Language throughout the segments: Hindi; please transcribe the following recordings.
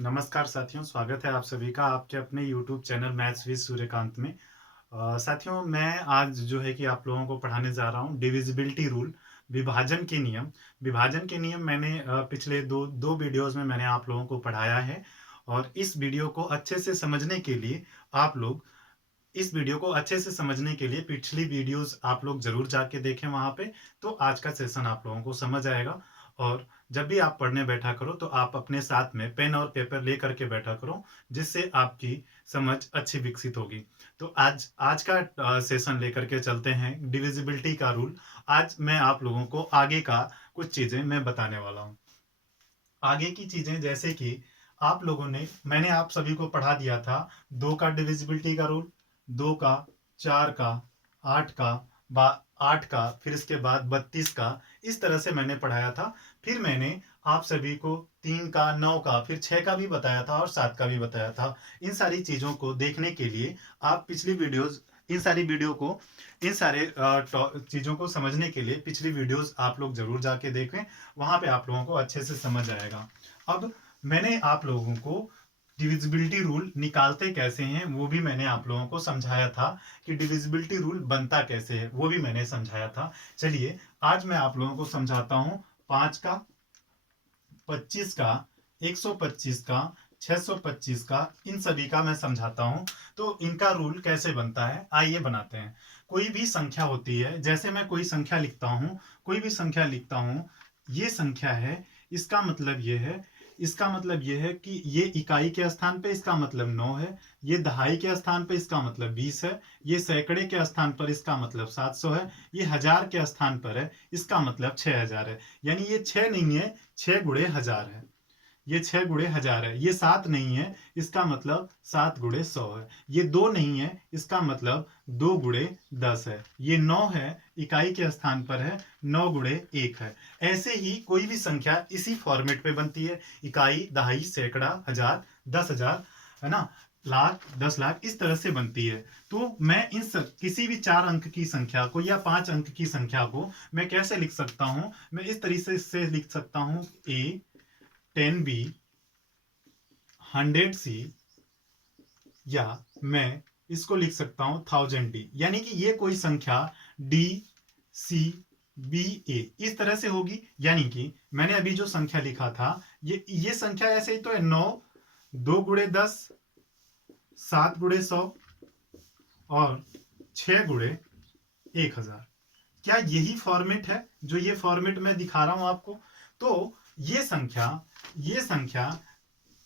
नमस्कार साथियों, स्वागत है आप सभी का आपके अपने YouTube channel maths with Suryakant में। साथियों मैं आज जो है कि आप लोगों को पढ़ाने जा रहा हूँ डिविजिबिलिटी रूल, विभाजन के नियम। विभाजन के नियम मैंने पिछले दो दो वीडियोज़ में मैंने आप लोगों को पढ़ाया है और इस वीडियो को अच्छे से समझने के लिए आप लोग इस वीडियो को अच्छे से समझने के लिए पिछली वीडियोस आप लोग जरूर जाके देखें वहां पे। तो आज का सेशन आप लोगों को समझ आएगा। और जब भी आप पढ़ने बैठा करो तो आप अपने साथ में पेन और पेपर ले करके बैठा करो, जिससे आपकी समझ अच्छी विकसित होगी। तो आज आज का सेशन लेकर के चलते हैं डिविजिबिलिटी का रूल। आज मैं आप लोगों को आगे का कुछ चीजें मैं बताने वाला हूँ। आगे की चीजें जैसे कि आप लोगों ने मैंने आप सभी को पढ़ा दिया था दो का डिविजिबिलिटी का रूल, दो का, चार का, आठ का, आठ का, फिर इसके बाद 32 का। इस तरह से मैंने पढ़ाया था। फिर मैंने आप सभी को तीन का, नौ का, फिर छह का भी बताया था और सात का भी बताया था। इन सारी चीजों को देखने के लिए आप पिछली वीडियोस इन सारी वीडियो को इन सारे चीजों को समझने के लिए पिछली वीडियोस आप लोग जरूर जाके देखें। वहां पे आप लोगों को अच्छे से समझ आएगा। अब मैंने आप लोगों को डिविजिबिलिटी रूल निकालते कैसे हैं वो भी मैंने आप लोगों को समझाया था कि डिविजिबिलिटी रूल बनता कैसे है वो भी मैंने समझाया था। चलिए आज मैं आप लोगों को समझाता हूं 5 का, 25 का, 125 का, 625 का, इन सभी का मैं समझाता हूं। तो इनका रूल कैसे बनता है आइए बनाते हैं। कोई भी संख्या होती है, जैसे मैं कोई संख्या लिखता हूं, कोई भी संख्या लिखता हूं, ये संख्या है, इसका मतलब ये है, इसका मतलब ये है कि ये इकाई के स्थान पे इसका मतलब 9 है, ये दहाई के स्थान पे इसका मतलब 20 है, ये सैकड़े के स्थान पर इसका मतलब 700 है, ये हजार के स्थान पर है, इसका मतलब 6000 है। यानी ये 6 नहीं है, 6 गुणे हजार है। ये 6 गुणे हजार है। ये 7 नहीं है, इसका मतलब 7 गुणे 100 है। ये 2 नहीं है, इसका मतलब 2 गुणे 10 है। ये 9 है, इकाई के स्थान पर है, 9 गुणे 1 है। ऐसे ही कोई भी संख्या इसी फॉर्मेट पे बनती है, इकाई, दहाई, सैकड़ा, हजार, 10,000, है ना, लाख, 10 लाख, इस तरह से बनती है। तो मैं किसी भी 4 अंक की संख्या को या 5 अंक की संख्या को मैं कैसे लिख सकता हूं? मैं इस तरीके से लिख सकता हूं, ए 10B 100C, या मैं इसको लिख सकता हूं 1000D। यानी कि ये कोई संख्या D, C, B, A इस तरह से होगी। यानी कि मैंने अभी जो संख्या लिखा था, ये संख्या ऐसे ही तो है, 9, 2 गुणे 10, 7 गुणे 100 और 6 गुणे 1000। क्या यही फॉर्मेट है जो ये फॉर्मेट मैं दिखा रहा हूं आपको? तो ये संख्या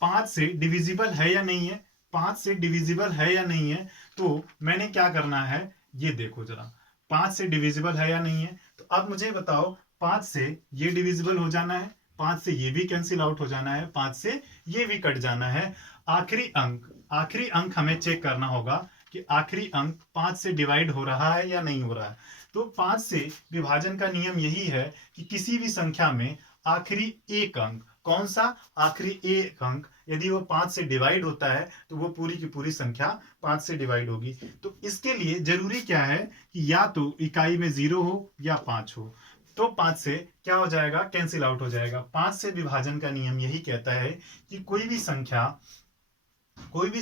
5 से डिविजिबल है या नहीं है, 5 से डिविजिबल है या नहीं है। तो मैंने क्या करना है, ये देखो जरा, 5 से डिविजिबल है या नहीं है। तो अब मुझे बताओ, 5 से ये डिविजिबल हो जाना है, 5 से ये भी कैंसिल आउट हो जाना है, 5 से ये भी कट जाना है। आखिरी अंक हमें चेक करना होगा कि आखिरी अंक 5 से डिवाइड हो रहा है या नहीं हो रहा है। तो 5 से विभाजन का नियम यही है कि किसी भी संख्या में आखिरी एक अंक, कौन सा? आखिरी एक अंक यदि वो 5 से डिवाइड होता है तो वो पूरी की पूरी संख्या 5 से डिवाइड होगी। तो इसके लिए जरूरी क्या है कि या तो इकाई में 0 हो या 5 हो। तो 5 से क्या हो जाएगा, कैंसिल आउट हो जाएगा। 5 से विभाजन का नियम यही कहता है कि कोई भी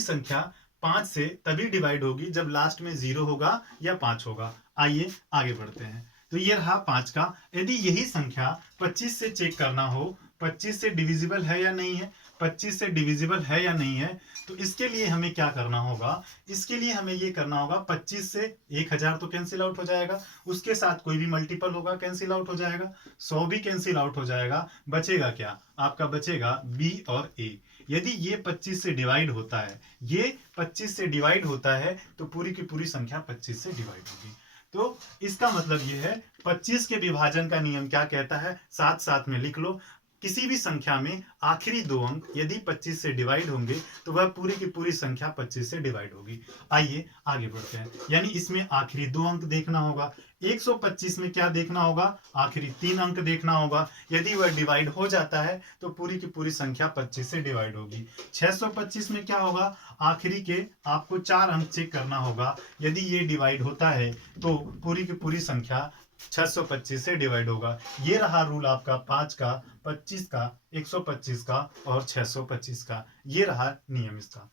संख्या 5 से तभी डिवाइड होगी जब लास्ट में 0 होगा या 5 होगा। आइए आगे बढ़ते हैं। तो ये रहा 5 का। यदि यही संख्या 25 से चेक करना हो, 25 से डिविजिबल है या नहीं है, 25 से डिविजिबल है या नहीं है, तो इसके लिए हमें क्या करना होगा? इसके लिए हमें ये करना होगा, 25 से 1000 तो कैंसिल आउट हो जाएगा, उसके साथ कोई भी मल्टीपल होगा कैंसिल आउट हो जाएगा, 100 भी कैंसिल आउट हो जाएगा। बचेगा क्या? आपका बचेगा बी और ए। यदि ये 25 से डिवाइड होता है, ये 25 से डिवाइड होता है, तो पूरी की पूरी संख्या 25 से डिवाइड होगी। तो इसका मतलब ये है, 25 के विभाजन का नियम क्या कहता है, साथ साथ में लिख लो। किसी भी संख्या में आखिरी दो अंक यदि 25 से डिवाइड होंगे तो वह पूरी की पूरी संख्या 25 से डिवाइड होगी। आइए आगे बढ़ते हैं। यानी इसमें आखिरी दो अंक देखना होगा। 125 में क्या देखना होगा? आखिरी 3 अंक देखना होगा। यदि वह डिवाइड हो जाता है तो पूरी की पूरी संख्या 25 से डिवाइड होगी। 625 में क्या होगा? आखिरी के आपको 4 अंक चेक करना होगा। यदि ये डिवाइड होता है तो पूरी की पूरी संख्या 625 से डिवाइड होगा। ये रहा रूल आपका 5 का, 25 का, 125 का और 625 का। ये रहा नियम इसका।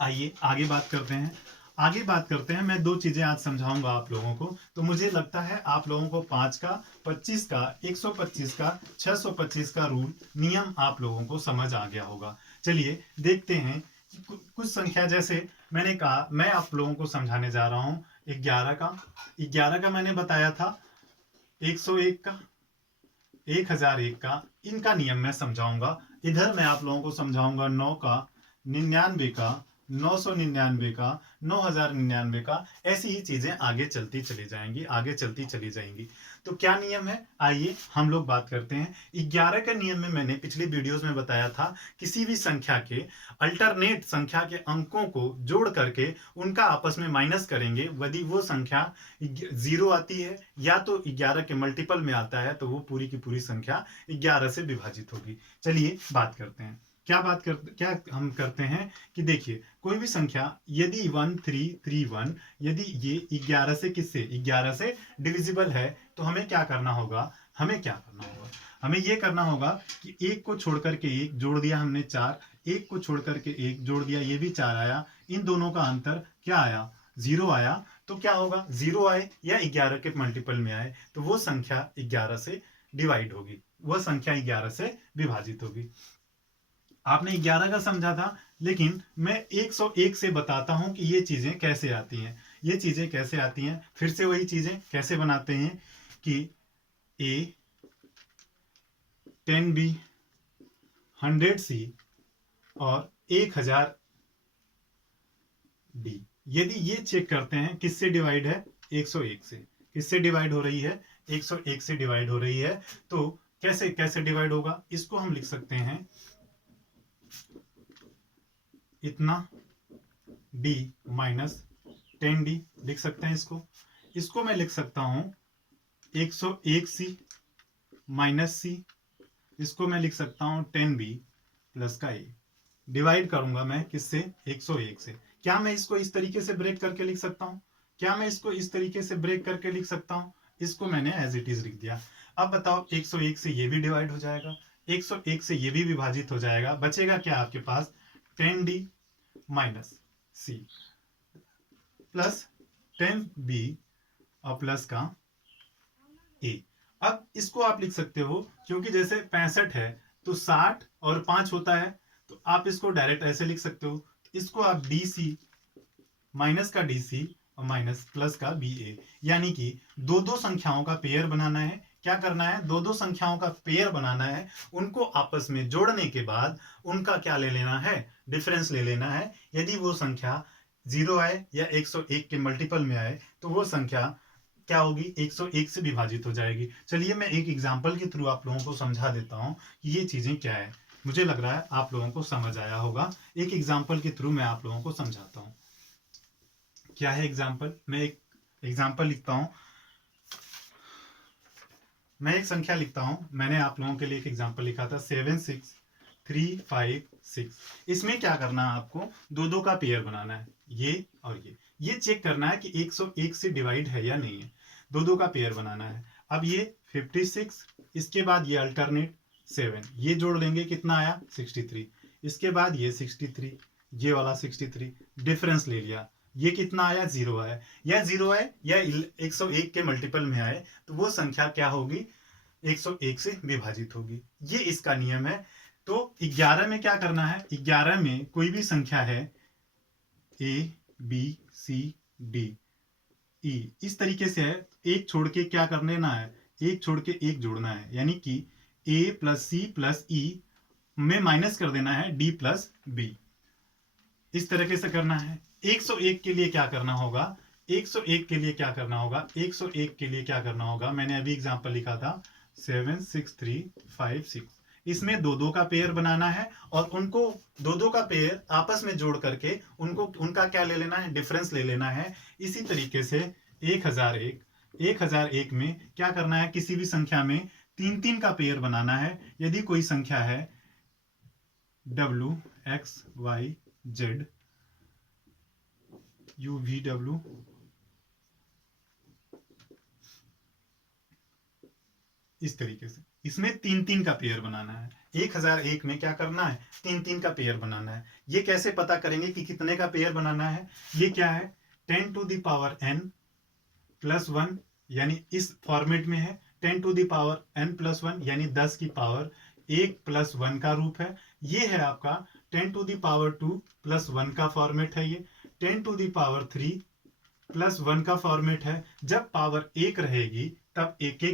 आइए आगे बात करते हैं। आगे बात करते हैं, मैं दो चीजें आज समझाऊंगा आप लोगों को। तो मुझे लगता है आप लोगों को 5 का, 25 का, 125 का, 625 का रूल नियम आप लोगों को समझ आ गया होगा। चलिए देखते हैं कि कुछ संख्या, जैसे मैंने कहा, मैं आप लोगों को समझाने जा रहा हूं 11 का। 11 का मैंने बताया था, 101 का, 1001 का, इनका नियम मैं समझाऊंगा। इधर मैं आप लोगों को समझाऊंगा 9 का, 99 का, 999 का, 9099 का। ऐसी ही चीजें आगे चलती चली जाएंगी, आगे चलती चली जाएंगी। तो क्या नियम है, आइए हम लोग बात करते हैं। 11 का नियम में मैंने पिछली वीडियोस में बताया था, किसी भी संख्या के अल्टरनेट संख्या के अंकों को जोड़ करके उनका आपस में माइनस करेंगे। यदि वो संख्या 0 आती है या तो 11 के मल्टीपल में आता है, तो वो पूरी की पूरी संख्या 11 से विभाजित होगी। चलिए बात करते हैं। क्या हम करते हैं कि देखिए, कोई भी संख्या यदि 1331, यदि ये 11 से, किससे, 11 से डिविजिबल है, तो हमें क्या करना होगा, हमें ये करना होगा कि एक को छोड़ करके एक जोड़ दिया हमने 4, एक को छोड़ करके एक जोड़ दिया, ये भी 4 आया। इन दोनों का अंतर क्या आया, 0 आया। तो क्या होगा, 0 आए या 11 के मल्टीपल में आए, तो वो संख्या 11 से डिवाइड होगी, वह संख्या 11 से विभाजित होगी। आपने 11 का समझा था, लेकिन मैं 101 से बताता हूं कि ये चीजें कैसे आती हैं। ये चीजें कैसे आती हैं, फिर से वही चीजें कैसे बनाते हैं कि A 10B 100C और 1000D। यदि ये चेक करते हैं किससे डिवाइड है, 101 से। किससे डिवाइड हो रही है, 101 से डिवाइड हो रही है। तो कैसे कैसे डिवाइड होगा, इसको हम लिख सकते हैं इतना d माइनस 10d, लिख सकते हैं इसको मैं लिख सकता हूं 101c माइनस c। इसको मैं लिख सकता हूं 10b प्लस का a। डिवाइड करूंगा मैं किससे, 101 से। क्या मैं इसको इस तरीके से ब्रेक करके लिख सकता हूं, इसको मैंने एज इट इज लिख दिया। अब बताओ, 101 से ये भी डिवाइड हो जाएगा, 101 से ये भी विभाजित हो जाएगा। बचेगा क्या आपके पास, 10d minus c plus 10b और प्लस का a। अब इसको आप लिख सकते हो, क्योंकि जैसे 65 है तो 60 और 5 होता है, तो आप इसको डायरेक्ट ऐसे लिख सकते हो। इसको आप dc माइनस का dc और माइनस प्लस का ba, यानी कि दो दो संख्याओं का पेयर बनाना है। क्या करना है, दो दो संख्याओं का पेयर बनाना है, उनको आपस में जोड़ने के बाद उनका क्या ले लेना है, डिफरेंस ले लेना है। यदि वो संख्या 0 आए या 101 के मल्टीपल में आए, तो वो संख्या क्या होगी, 101 से विभाजित हो जाएगी। चलिए मैं एक एग्जांपल के थ्रू आप लोगों को समझा देता हूं कि ये चीजें क्या है। मुझे लग रहा है आप लोगों को समझ आया होगा। एक एग्जांपल के थ्रू मैं आप लोगों को समझाता हूं। क्या है एग्जांपल, मैं एक एग्जांपल लिखता हूं। मैं एक संख्या लिखता हूं, मैंने आप लोगों के लिए एक एग्जांपल लिखा था 76356। इसमें क्या करना है, आपको दो दो का पेयर बनाना है, ये और ये चेक करना है कि 101 से डिवाइड है या नहीं है। दो दो का पेयर बनाना है। अब ये 56, इसके बाद ये अल्टरनेट 7, ये जोड़ लेंगे, कितना आया 63। इसके बाद ये 63, ये वाला 63, डिफरेंस ले लिया, ये कितना आया, 0 आया। या 0 आए या 101 के मल्टीपल में आए, तो वो संख्या क्या होगी, 101 से विभाजित होगी। ये इसका नियम है। तो 11 में क्या करना है, 11 में कोई भी संख्या है A B C D E, इस तरीके से है, एक छोड़ के क्या कर लेना है, एक छोड़ के एक जोड़ना है, यानी कि A plus C plus E में माइनस कर देना है D प्लस B। इस तरीके से करना है। 101 के लिए क्या करना होगा, 101 के लिए क्या करना होगा, 101 के लिए क्या करना होगा, मैंने अभी एग्जांपल लिखा था 76356। इसमें दो दो का पेयर बनाना है और उनको दो दो का पेयर आपस में जोड़ करके उनको उनका क्या ले लेना है, डिफरेंस ले लेना है। इसी तरीके से 1001 में क्या करना है, किसी भी संख्या में तीन तीन का पेयर बनाना है। यदि कोई संख्या है W X Y Z U V W इस तरीके से इसमें 3-3 का पेयर बनाना है। 1001 में क्या करना है, 3-3 का पेयर बनाना है। ये कैसे पता करेंगे कि कितने का पेयर बनाना है? ये क्या है, 10 to the power n plus 1, यानी इस फॉर्मेट में है। 10 to the power n plus 1 यानी 10 की पावर 1 प्लस 1 का रूप है। ये है आपका 10 टू द पावर 2 प्लस 1 का फॉर्मेट है। ये 10 टू द पावर 3 प्लस 1 का फॉर्मेट है। जब पावर 1 रहेगी तब एक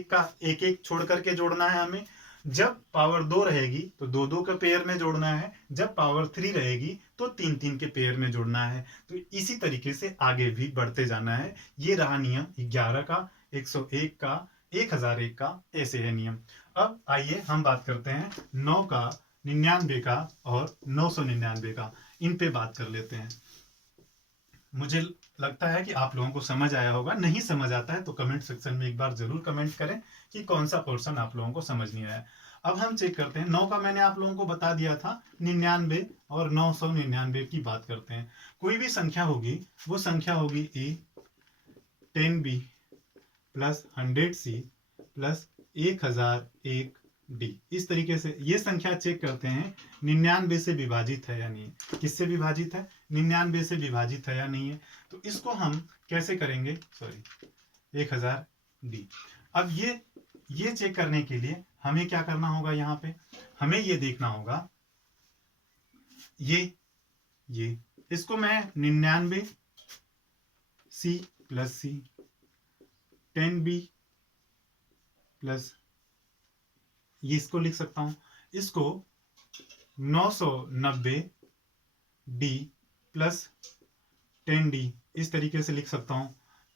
एक छोड़ करके जोड़ना है हमें। जब पावर 2 रहेगी तो 2-2 के पेयर में जोड़ना है। जब पावर 3 रहेगी तो 3-3 के पेयर में जोड़ना है। तो इसी तरीके से आगे भी बढ़ते जाना है। ये रहा नियम 11 का, 101 का, 1001 का, ऐसे है नियम। अब आइए हम बात करते हैं 9 का, 99 का और 999 का। इन पे बात कर लेते हैं। मुझे लगता है कि आप लोगों को समझ आया होगा। नहीं समझ आता है तो कमेंट सेक्शन में एक बार जरूर कमेंट करें कि कौन सा पोर्शन आप लोगों को समझ नहीं आया। अब हम चेक करते हैं। 9 का मैंने आप लोगों को बता दिया था, 99 और 999 की बात करते हैं। कोई भी संख्या होगी, वो संख्या होगी a 10b plus 100c plus 1001 D. इस तरीके से ये संख्या चेक करते हैं 99 से विभाजित है या नहीं। किससे विभाजित है? 99 से विभाजित है या नहीं है। तो इसको हम कैसे करेंगे, सॉरी 1000 डी। अब ये चेक करने के लिए हमें क्या करना होगा, यहाँ पे हमें ये देखना होगा, ये इसको मैं 99 सी प्लस सी 10b प्लस, ये इसको लिख सकता हूं, इसको 990 डी प्लस 10d इस तरीके से लिख सकता हूं,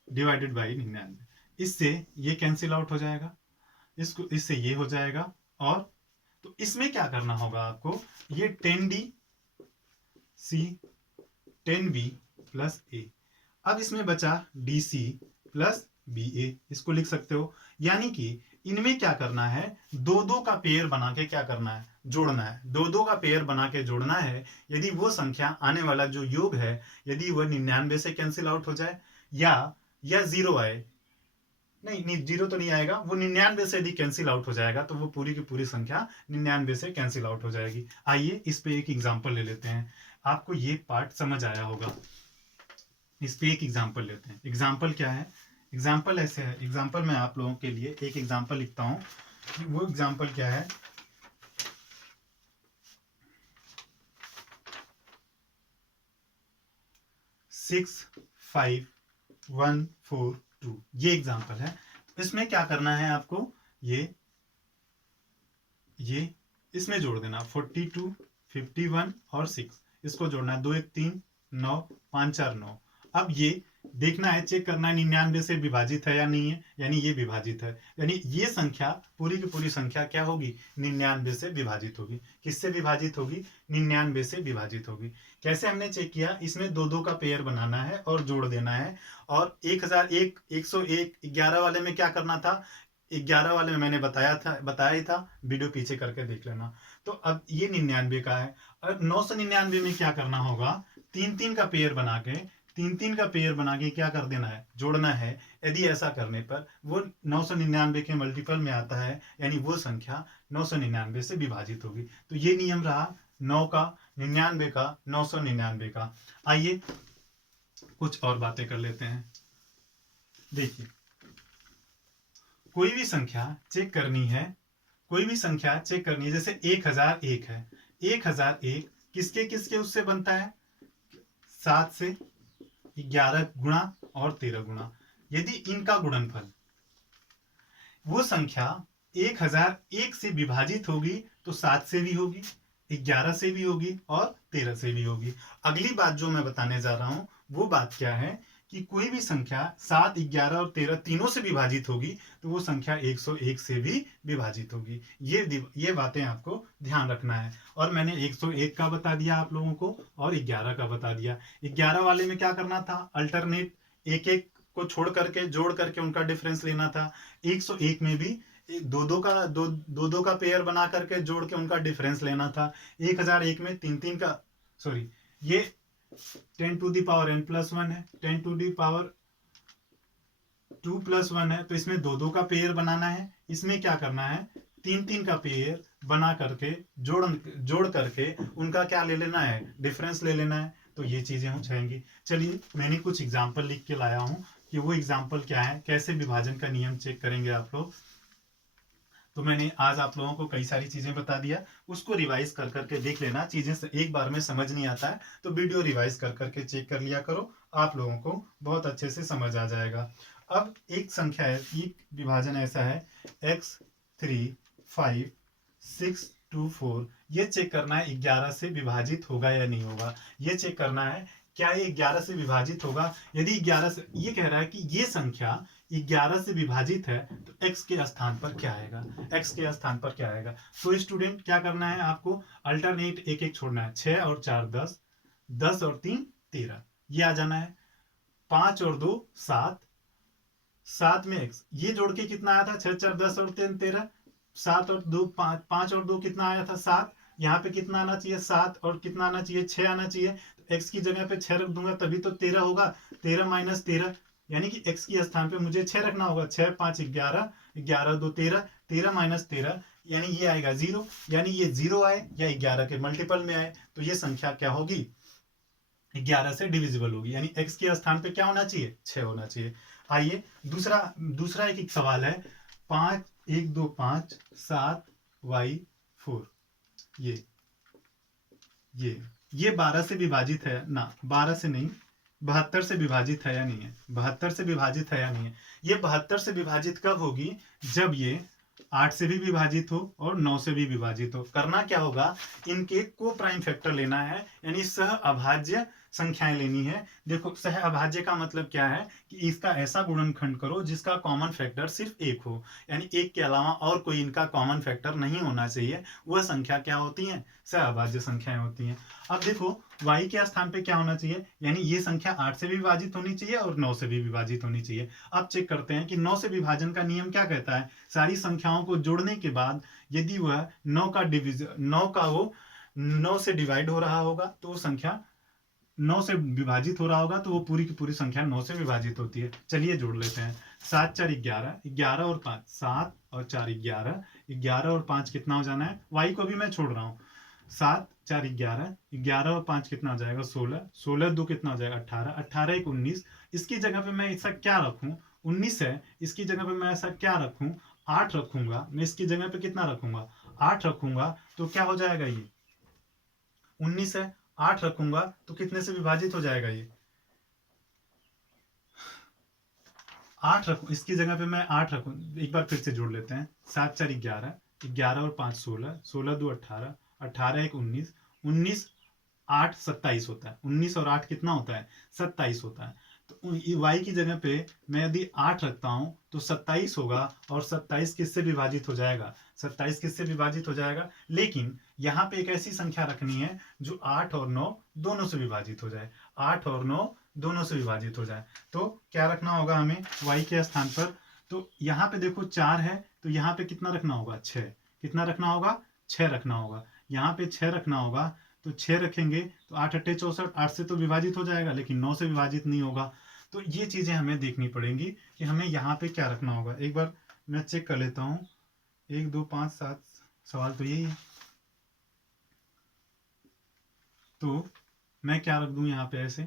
डिवाइडेड बाई 99। इससे ये कैंसिल आउट हो जाएगा, इससे ये हो जाएगा। और तो इसमें क्या करना होगा आपको, ये 10d C 10b plus a। अब इसमें बचा dc प्लस ba, इसको लिख सकते हो। यानी कि इनमें क्या करना है, 2-2 का पेयर बना के क्या करना है, जोड़ना है। 2-2 का पेयर बना के जोड़ना है। यदि वो संख्या आने वाला जो योग है, यदि वह 99 से कैंसिल आउट हो जाए या जीरो आए, नहीं जीरो तो नहीं आएगा, वो 99 से यदि कैंसिल आउट हो जाएगा तो वो पूरी की पूरी संख्या 99 से कैंसिल आउट हो जाएगी। आइए इस पे एक एग्जांपल ले लेते हैं। आपको ये पार्ट समझ आया होगा। इस पे एक एग्जांपल लेते हैं। एग्जांपल क्या है, एग्जांपल ऐसे है। एग्जांपल मैं आप लोगों के लिए एक एग्जांपल लिखता हूं। वो एग्जांपल क्या है, 65142, ये एग्जांपल है। इसमें क्या करना है आपको, ये इसमें जोड़ देना 42, 51 और 6, इसको जोड़ना है। 2 1 3 9 5 4 9। अब ये देखना है, चेक करना है 99 से विभाजित है या नहीं है, यानी ये विभाजित है। यानी ये संख्या पूरी की पूरी संख्या क्या होगी, 99 से विभाजित होगी। किससे विभाजित होगी, 99 से विभाजित होगी। कैसे हमने चेक किया, इसमें 2-2 का पेयर बनाना है और जोड़ देना है। और 1001 101 11 वाले में क्या करना था, 11 वाले में मैंने बताया ही था, वीडियो पीछे करके देख लेना। तो अब ये 99 का है। और 999 में क्या करना होगा, 3-3 का पेयर बना के, 3-3 का पेयर बना के क्या कर देना है, जोड़ना है। यदि ऐसा करने पर वो 999 के मल्टीपल में आता है, यानी वो संख्या 999 से विभाजित होगी। तो ये नियम रहा 9 का, 99 का, 999 का। आइए कुछ और बातें कर लेते हैं। देखिए, कोई भी संख्या चेक करनी है, कोई भी संख्या चेक करनी है। जैसे 1001 है, 1001 किसके किसके उससे बनता है, 7 से, 11 गुणा और 13 गुणा। यदि इनका गुणनफल, वो संख्या 1001 से विभाजित होगी तो 7 से भी होगी, 11 से भी होगी और 13 से भी होगी। अगली बात जो मैं बताने जा रहा हूं वो बात क्या है कि कोई भी संख्या 7, 11 और 13 तीनों से विभाजित होगी तो वो संख्या 101 से भी विभाजित होगी। ये बातें आपको ध्यान रखना है। और मैंने 101 का बता दिया आप लोगों को और 11 का बता दिया। 11 वाले में क्या करना था, अल्टरनेट एक एक को छोड़ करके जोड़ करके उनका डिफरेंस लेना था। 101 में भी दो का पेयर बना करके जोड़ के उनका डिफरेंस लेना था। 1001 में 3-3 का, सॉरी, ये 10 to the power n plus 1 है, 10 टू दी पावर 2 + 1 है तो इसमें 2 2 का पेयर बनाना है, इसमें क्या करना है 3 3 का पेयर बना करके जोड़ करके उनका क्या ले लेना है, डिफरेंस ले लेना है। तो ये चीजें हो जाएंगी। चलिए मैंने कुछ एग्जाम्पल लिख के लाया हूं कि वो एग्जाम्पल क्या है, कैसे विभाजन का नियम चेक करेंगे आप लोग। तो मैंने आज आप लोगों को कई सारी चीजें बता दिया, उसको रिवाइज कर करके देख लेना। चीजें एक बार में समझ नहीं आता है तो वीडियो रिवाइज कर करके चेक कर लिया करो, आप लोगों को बहुत अच्छे से समझ आ जाएगा। अब एक संख्या है, एक विभाजन ऐसा है x 3 5 6 2 4, ये चेक करना है 11 से विभाजित होगा या नहीं होगा। ये चेक करना है क्या ये 11 से विभाजित होगा। यदि 11 से, ये कह रहा है कि ये संख्या 11 से विभाजित है तो x के स्थान पर क्या आएगा, x के स्थान पर क्या आएगा। तो स्टूडेंट क्या करना है आपको, अल्टरनेट एक एक छोड़ना है। 6 और 4 10, 10 और 3 13, ये आ जाना है। 5 और 2 7, 7 में x, ये जोड़ के कितना आया था 6 4 10 और 3 13, 7 और 2 5, 5 और 2 कितना आया था 7, यहाँ पे कितना आना चाहिए 7 और कितना आना चाहिए 6 आना चाहिए। तो x की जगह पे 6 रख दूंगा तभी तो 13 होगा। 13 माइनस 13 यानी कि x के स्थान पे मुझे 6 रखना होगा। 6 5 11, 11 2 13, 13 माइनस 13 यानी ये आएगा 0, यानी ये 0 आए या 11 के मल्टीपल में आए तो ये संख्या क्या होगी, 11 से डिविजिबल होगी, यानी x के स्थान पे क्या होना चाहिए 6 होना चाहिए। आइए दूसरा दूसरा एक सवाल है, 5 1 2 5 7 y 4, ये 12 से विभाजित है ना, 12 से नहीं 72 से विभाजित है या नहीं है, 72 से विभाजित है या नहीं है। ये 72 से विभाजित कब होगी, जब ये 8 से भी विभाजित हो और 9 से भी विभाजित हो। करना क्या होगा, इनके को प्राइम फैक्टर लेना है, यानी सह अभाज्य संख्याएं लेनी है। देखो सह अभाज्य का मतलब क्या है कि इसका ऐसा गुणनखंड करो जिसका कॉमन फैक्टर सिर्फ एक हो, यानी एक के अलावा और कोई इनका कॉमन फैक्टर नहीं होना चाहिए। वह संख्या क्या होती है, सह अभाज्य संख्याएं होती हैं। अब देखो y के स्थान पे क्या होना चाहिए, यानी ये संख्या 8 से भी विभाजित होनी चाहिए और 9 से भी विभाजित होनी चाहिए। अब चेक करते हैं कि 9 से विभाजन का नियम क्या कहता है। सारी संख्याओं को जोड़ने के बाद यदि वह 9 का वो 9 से डिवाइड हो रहा होगा तो वो संख्या 9 से विभाजित हो रहा होगा, तो वो पूरी की पूरी संख्या 9 से विभाजित होती है। चलिए जोड़ लेते हैं। 7 4 11, 11 और 5 7 और 4 11, 11 और 5 कितना हो जाना है, y को भी मैं छोड़ रहा हूँ। 7 4 11, 11 और 5 कितना हो जाएगा 16, 16 2 कितना हो जाएगा 18, 18 1 19। इसकी जगह पे मैं ऐसा क्या रखूं, 19 है, इसकी जगह पे मैं ऐसा क्या रखूं 8 रखूंगा। मैं इसकी जगह पे कितना रखूंगा 8 रखूंगा, तो क्या हो जाएगा, ये 19 है, 8 रखूंगा तो कितने से विभाजित हो जाएगा, ये 8 रखूं, इसकी जगह पे मैं 8 रखूं। एक बार फिर से जोड़ लेते हैं। 7 4 11, 11 और 5 16, 16 2 18, 18 1 19, 19 8 27 होता है। 19 और 8 कितना होता है 27 होता है। तो y की जगह पे मैं यदि 8 रखता हूं तो 27 होगा, और 27 किससे विभाजित हो जाएगा, 27 किससे विभाजित हो जाएगा। लेकिन यहाँ पे एक ऐसी संख्या रखनी है जो 8 और 9 दोनों से विभाजित हो जाए, 8 और 9 दोनों से विभाजित हो जाए। तो क्या रखना होगा हमें y के स्थान पर, तो यहाँ पे देखो 4 है तो यहाँ पे कितना रखना होगा 6, कितना रखना होगा 6 रखना होगा। यहाँ पे 6 रखना होगा, तो 6 रखेंगे तो 8 8 64, 8 से तो विभाजित हो जाएगा लेकिन 9 से विभाजित नहीं होगा। तो ये चीजें हमें देखनी पड़ेंगी कि हमें यहाँ पे क्या रखना होगा। एक बार मैं चेक कर लेता हूँ। 1 2 5 7 सवाल तो यही है, तो मैं क्या रख दूं यहाँ पे, ऐसे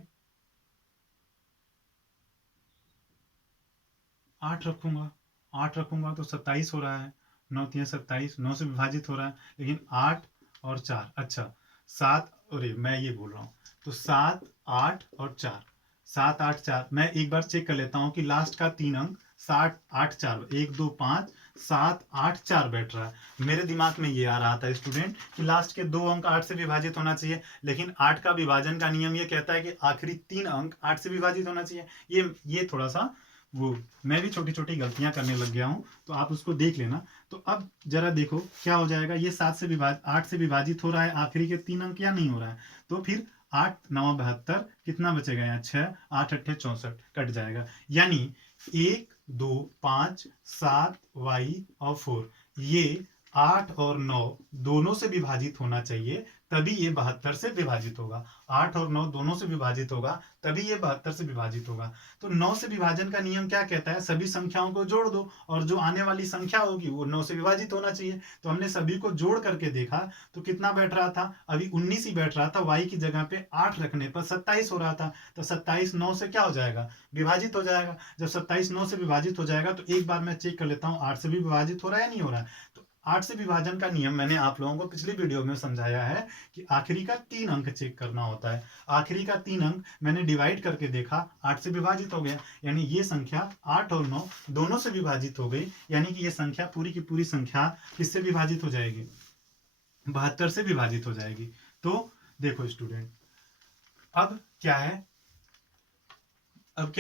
8 रखूंगा। 8 रखूंगा तो 27 हो रहा है, 9 3 27, 9 से विभाजित हो रहा है। लेकिन 8 और 4, अच्छा 7, अरे मैं ये बोल रहा हूँ, तो 7 8 और 4, 7 8 4। मैं एक बार चेक कर लेता हूँ कि लास्ट का 3 अंक 7 8 4, 1 2 5 7 8 4 बैठ रहा है। मेरे दिमाग में ये आ रहा था स्टूडेंट कि लास्ट के 2 अंक 8 से विभाजित होना चाहिए, लेकिन 8 का विभाजन का नियम ये कहता है कि आखिरी 3 अंक 8 से विभाजित होना चाहिए। ये थोड़ा सा वो मैं भी छोटी छोटी गलतियां करने लग गया हूं, तो आप उसको देख लेना। तो अब जरा देखो क्या हो जाएगा, ये 8 से विभाजित हो रहा है, आखिरी के 3 अंक या नहीं हो रहा है। तो फिर 8 9 72, कितना बचेगा यहाँ 6, 8 8 64 कट जाएगा। यानी 1 2 5 7 y और 4 ये 8 और 9 दोनों से विभाजित होना चाहिए, तभी ये 72 से विभाजित होगा। 8 और 9 दोनों से विभाजित होगा, तभी ये 72 से विभाजित होगा। तो 9 से विभाजन का नियम क्या कहता है? सभी संख्याओं को जोड़ दो और जो आने वाली संख्या होगी वो 9 से विभाजित होना चाहिए। तो हमने सभी को जोड़ करके देखा तो कितना बैठ रहा था? अभी 19 ही बैठ रहा था। y की जगह पे 8 रखने पर 27 हो रहा था। तो 27 9 से क्या हो जाएगा? विभाजित हो जाएगा। जब 27 9 से विभाजित हो जाएगा तो एक बार मैं चेक कर लेता हूँ 8 से भी विभाजित हो रहा है या नहीं हो रहा है। तो 8 से विभाजन का नियम मैंने आप लोगों को पिछली वीडियो में समझाया है कि आखिरी का 3 अंक चेक करना होता है। आखिरी का 3 अंक मैंने डिवाइड करके देखा, 8 से विभाजित हो गया, यानी ये संख्या 8 और 9 दोनों से विभाजित हो गई, यानी कि ये संख्या पूरी की पूरी संख्या किससे विभाजित हो जाएगी? 72 से विभाजित हो जाएगी। तो देखो स्टूडेंट, अब क्या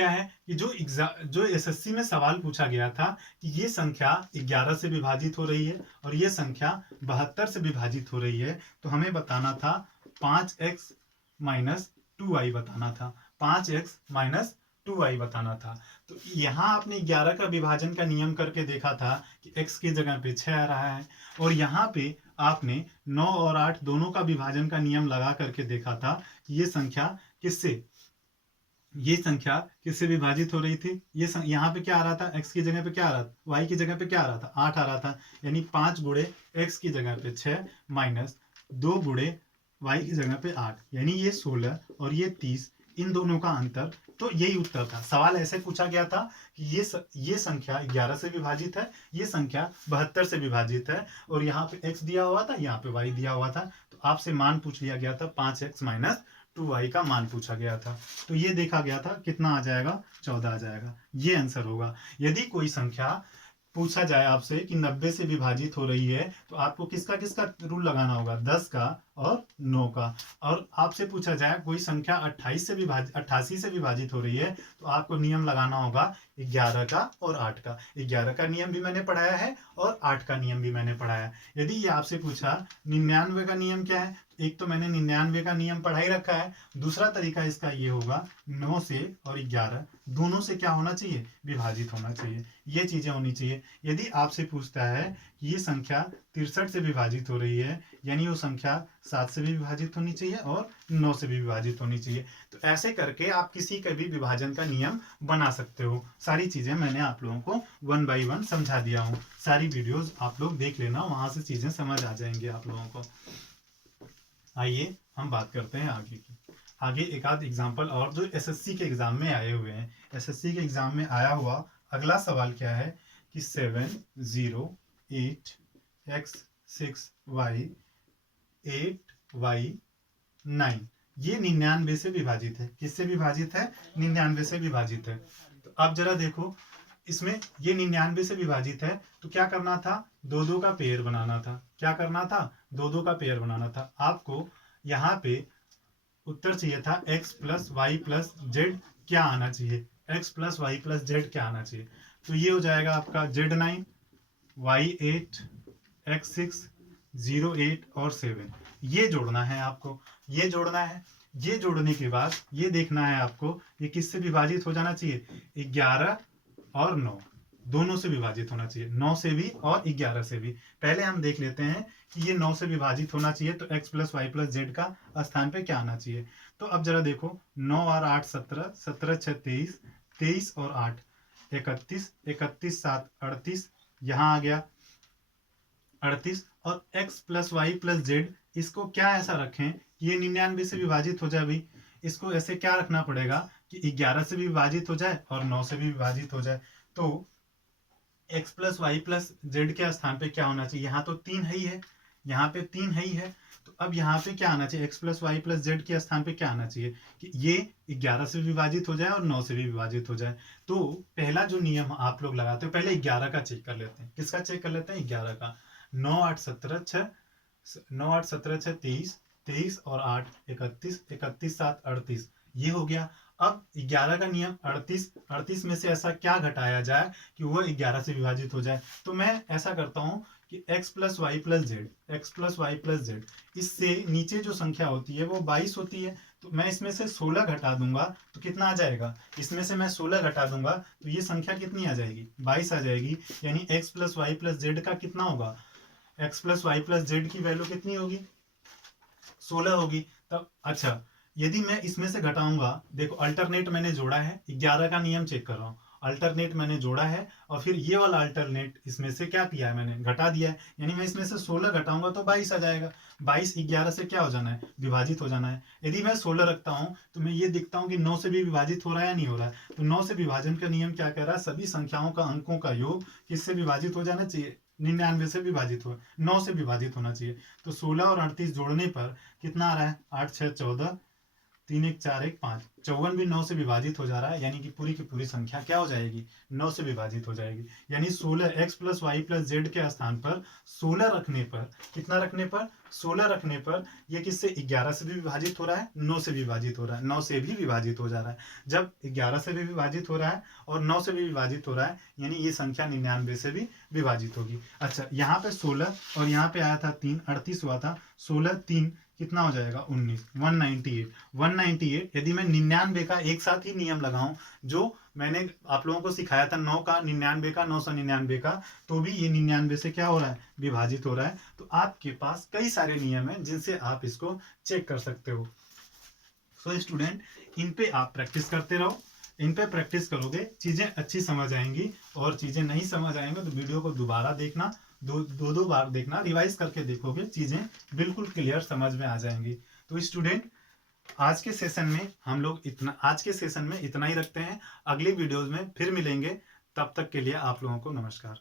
है कि जो एसएससी में सवाल पूछा गया था कि ये संख्या 11 से विभाजित हो रही है और ये संख्या 72 से विभाजित हो रही है, तो हमें बताना था 5x माइनस 2y बताना था। 5x माइनस 2y बताना था। तो यहाँ आपने 11 का विभाजन का नियम करके देखा था कि x की जगह पे 6 आ रहा है, और यहाँ पे आपने 9 और 8 दोनों का विभाजन का नियम लगा करके देखा था कि ये संख्या किससे विभाजित हो रही थी? यहाँ पे क्या आ रहा था? x की जगह पे क्या आ रहा था? y की जगह पे क्या आ रहा था? 8 आ रहा था, यानी 5 गुणे x की जगह पे 6 माइनस 2 गुणे y की जगह पे 8, यानी ये 16 और ये 30, इन दोनों का अंतर। तो यही उत्तर था। सवाल ऐसे पूछा गया था कि ये संख्या 11 से विभाजित है, ये संख्या 72 से विभाजित है, और यहाँ पे x दिया हुआ था, यहाँ पे y दिया हुआ था। तो आपसे मान पूछ लिया गया था, 5x माइनस 2y का मान पूछा गया था। तो ये देखा गया था कितना आ जाएगा? 14 आ जाएगा। ये आंसर होगा। यदि कोई संख्या पूछा जाए आपसे कि 90 से विभाजित हो रही है, तो आपको किसका किसका रूल लगाना होगा? 10 का और 9 का। और आपसे पूछा जाए कोई संख्या 88 से विभाजित हो रही है, तो आपको नियम लगाना होगा 11 का और 8 का। 11 का नियम भी मैंने पढ़ाया है और 8 का नियम भी मैंने पढ़ाया है। यदि ये आपसे पूछा 99 का नियम क्या है, एक तो मैंने 99 का नियम पढ़ा ही रखा है। दूसरा तरीका इसका ये होगा, 9 से और 11 दोनों से क्या होना चाहिए? विभाजित होना चाहिए। ये चीजें होनी चाहिए। यदि आपसे पूछता है कि ये संख्या 63 से विभाजित हो रही है, यानी वो संख्या 7 से भी विभाजित होनी चाहिए और 9 से भी विभाजित होनी चाहिए। तो ऐसे करके आप किसी का भी विभाजन का नियम बना सकते हो। सारी चीजें मैंने आप लोगों को 1 बाई 1 समझा दिया हूँ। सारी वीडियोस आप लोग देख लेना, वहां से चीजें समझ आ जाएंगी आप लोगों को। आइए हम बात करते हैं आगे की। आगे एक आध एग्जाम्पल और जो एसएससी के एग्जाम में आए हुए हैं। एसएससी के एग्जाम में आया हुआ अगला सवाल क्या है कि 7 0 8 x 6 y 8 y 9 ये 99 से विभाजित है। किससे विभाजित है? 99 से विभाजित है। तो अब जरा देखो, इसमें ये 99 से विभाजित है, तो क्या करना था? 2 का पेयर बनाना था। क्या करना था? 2 का पेयर बनाना था। आपको यहाँ पे उत्तर चाहिए था x plus Y plus Z क्या आना चाहिए? x plus Y plus Z क्या आना चाहिए? तो ये हो जाएगा आपका Z9 Y8 X6 08 और 7। ये जोड़ना है आपको, ये जोड़ना है। ये जोड़ने के बाद ये देखना है आपको ये किससे विभाजित हो जाना चाहिए? 11 और 9 दोनों से विभाजित होना चाहिए। 9 से भी और 11 से भी। पहले हम देख लेते हैं कि ये 9 से विभाजित होना चाहिए, तो x plus Y plus Z का स्थान पे क्या आना चाहिए? तो अब जरा देखो, 9 और 8 17, 17 6 23, 23 और 8 31, 31 7 38, यहाँ आ गया 38, और x plus Y plus Z इसको क्या ऐसा रखें कि ये 99 से विभाजित हो जाए। भाई इसको ऐसे क्या रखना पड़ेगा कि 11 से भी विभाजित हो जाए और 9 से भी विभाजित हो जाए। तो x plus Y plus Z के स्थान पे क्या होना चाहिए? यहाँ तो 3 है ही है, यहाँ पे 3 है ही है। तो अब यहाँ पे क्या आना चाहिए? x plus Y plus Z के स्थान पे क्या आना चाहिए कि ये 11 से विभाजित हो जाए और 9 से भी विभाजित हो जाए। तो पहला जो नियम आप लोग लगाते हो, पहले 11 का चेक कर लेते हैं। किसका चेक कर लेते हैं? 11 का। 9 8 17 6 9 8 17 6 23, 23 और 8 31, 31 7 38, ये हो गया। अब 11 का नियम 38 में से ऐसा क्या घटाया जाए कि वो 11 से विभाजित हो जाए। तो मैं ऐसा करता हूँ कि x plus Y plus Z, इससे नीचे जो संख्या होती है वो 22 होती है। तो मैं इसमें से 16 घटा दूंगा तो कितना आ जाएगा? इसमें से मैं 16 घटा दूंगा तो ये संख्या कितनी आ जाएगी? 22 आ जाएगी। यानी x plus Y plus Z का कितना होगा? x plus Y plus Z की वैल्यू कितनी होगी? 16 होगी। तब अच्छा, यदि मैं इसमें से घटाऊंगा, देखो अल्टरनेट मैंने जोड़ा है, 11 का नियम चेक कर रहा हूँ, अल्टरनेट मैंने जोड़ा है और फिर ये वाला अल्टरनेट इसमें से क्या किया है, मैंने घटा दिया है, यानी मैं इसमें से 16 घटाऊंगा तो 22 आ जाएगा। 22 11 से क्या हो जाना है, विभाजित हो जाना है। यदि मैं 16 रखता हूं तो मैं ये देखता हूं कि 9 से भी विभाजित हो रहा है या नहीं हो रहा है। तो 9 से विभाजन का नियम क्या कह रहा है, सभी संख्याओं का अंकों का योग किससे विभाजित हो जाना चाहिए, 99 से विभाजित हो, 9 से विभाजित होना चाहिए। तो 16 और 38 जोड़ने पर कितना आ रहा है, 8 6 14, 3 1 4 1 5, 54 भी 9 से विभाजित हो जा रहा है, यानी कि पूरी की पूरी संख्या क्या हो जाएगी, 9 से विभाजित हो जाएगी। यानी 16 x plus Y plus Z के स्थान पर 16 रखने पर, कितना रखने पर, 16 रखने पर ये किससे, 11 से भी विभाजित हो रहा है, 9 से विभाजित हो रहा है, 9 से भी विभाजित हो जा रहा है। जब 11 से भी विभाजित हो रहा है और 9 से भी विभाजित हो रहा है, यानी ये संख्या 99 से भी विभाजित होगी। अच्छा, यहाँ पे 16 और यहाँ पे आया था 3, 38 हुआ था, 16 3 कितना हो जाएगा, 19, 198। 198 यदि मैं 99 का एक साथ ही नियम लगाऊं, जो मैंने आप लोगों को सिखाया था 9 का, 99 का, 999 का, तो भी ये 99 से क्या हो रहा है, विभाजित हो रहा है। तो आपके पास कई सारे नियम हैं जिनसे आप इसको चेक कर सकते हो। सो स्टूडेंट, इन पे आप प्रैक्टिस करते रहो, इन पे प्रैक्टिस करोगे चीजें अच्छी समझ आएंगी, और चीजें नहीं समझ आएंगे तो वीडियो को दोबारा देखना, दो बार देखना, रिवाइज करके देखोगे, चीजें बिल्कुल क्लियर समझ में आ जाएंगी। तो स्टूडेंट, आज के सेशन में हम लोग इतना, आज के सेशन में इतना ही रखते हैं। अगली वीडियोज में फिर मिलेंगे, तब तक के लिए आप लोगों को नमस्कार।